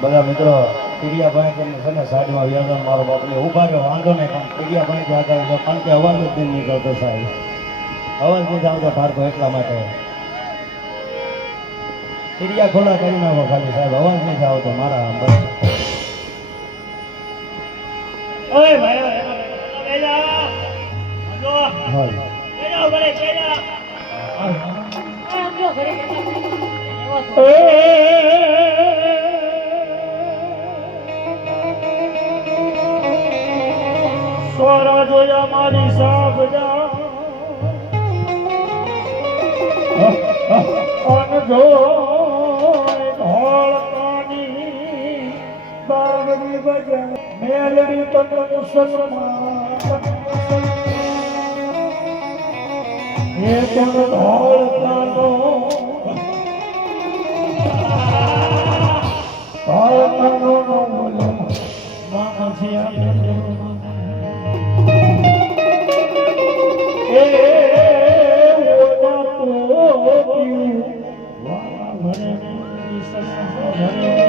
બધા મિત્રો પીડિયાભાઈ કરીને છે ને સાઈડમાં વ્યાજન મારો બાપલે ઉભા રહ્યો વાંધો નહીં પણ પીડિયાભાઈથી આગળ જો કારણ કે અવાજ જ નહીં નીકળતો સાહેબ અવાજ નથી આવતો ઠારકો એટલા માટે પીડિયા ખોલા કરી નાખો ખાલી સાહેબ અવાજ નથી આવતો મારા બસ ઓય ભાઈ બેજા જો હા બેજા ઘરે બેજા આમ જો ઘરે સોરા જોયા મારી સાબજા અનજો ઢોળ કાની બાગરી બજા મેલડી તન મુસલમાન હે તન ઢોળ કાનો ઢોળ કાનો નો બોલો માખિયા Hare